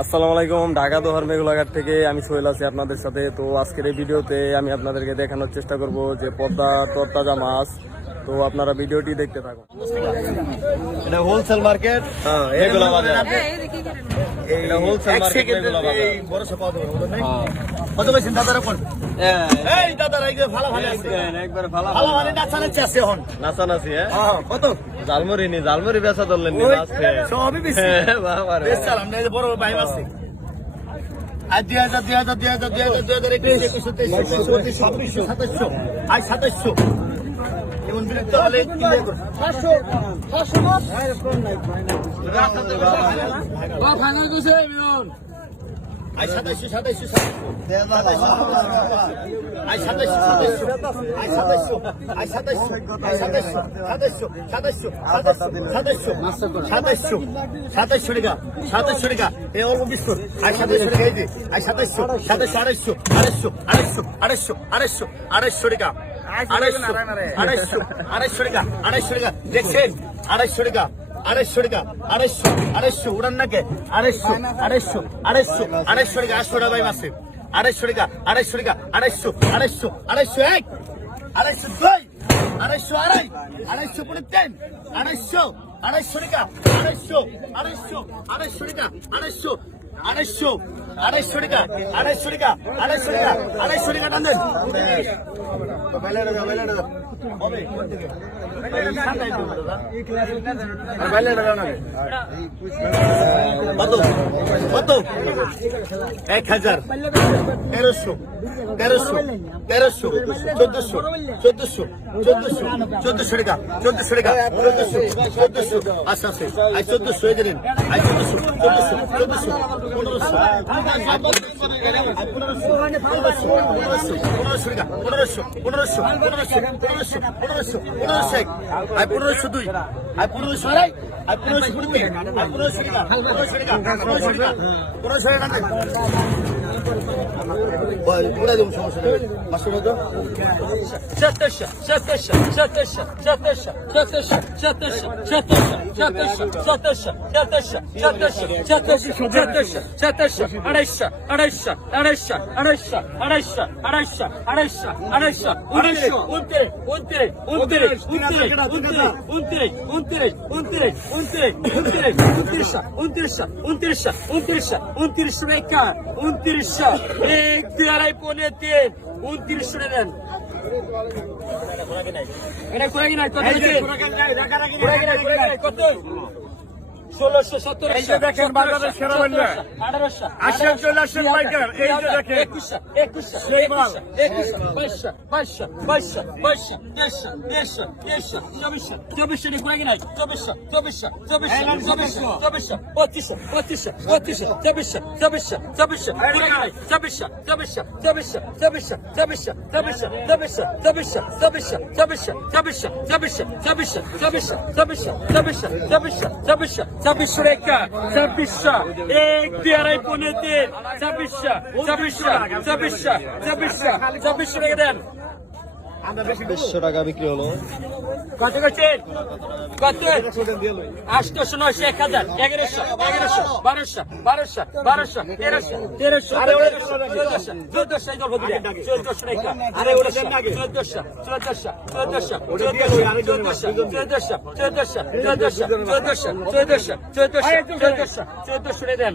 আসসালামু আলাইকুম, ঢাকা দোহার মেঘলাঘাট থেকে আমি সোহেল আছি আপনাদের সাথে। তো আজকের এই ভিডিওতে আমি আপনাদেরকে দেখানোর চেষ্টা করব যে পদ্মা তরতাজা মাছ। তো আপনারা ভিডিওটি দেখতে থাকুন। এটা হোলসেল মার্কেট, এগুলো বাজার এটা হোলসেল মার্কেট, এগুলো বাজার বড় সব পাওয়া যাবে না। কত বেশি দাদারা কোন এই দাদারা এই যে ভালো ভালো আছে একবার ভালো ভালো মানে নাচানাচি আছে হন নাচানাচি। হ্যাঁ কত জালমুড়ি বেচা ধরলেন নি আজকে সবই বেশি বাবা রে বেচালাম না, এই যে বড় ভাই আছে আজ 2000 আজ 2700 এমন বিরক্ত হলে কি করব 500 মাছ ফাইনাল কইছে মিলন আজ 2700 আজ 2700 টাকা এই অল্প বিস্কুট আজ 2700 টাকা এই যে আজ 2700 250 টাকা 250 টাকা দেখছেন 250 টাকা 250 উড়ান নাকে 250 টাকা 800 টাকা ভাই মাসে 250 টাকা 250 টাকা 250 এক 250 দুই 250 আড়াই 250 পরে তিন 250 টাকা 250 টাকা 250 টাকা 250 টাকা টান দেন কত 1000 1300 1400 টাকা 1400 আচ্ছা আচ্ছা আজ 1400 দিন আজ 1400 দেন কত 1670 দেখেন বাজারের সেরা মূল্য 1800 চলে আসেন পাইকার এই যে দেখেন 21 সেই মাল 2600 টাকা 2600 এক 2600 টাকা দেন 200 টাকা বিক্রি হলো। কত করছেন কত 800 900 1000 1100 1200 1300 আরে ওটা দেন আগে 1400 দেন।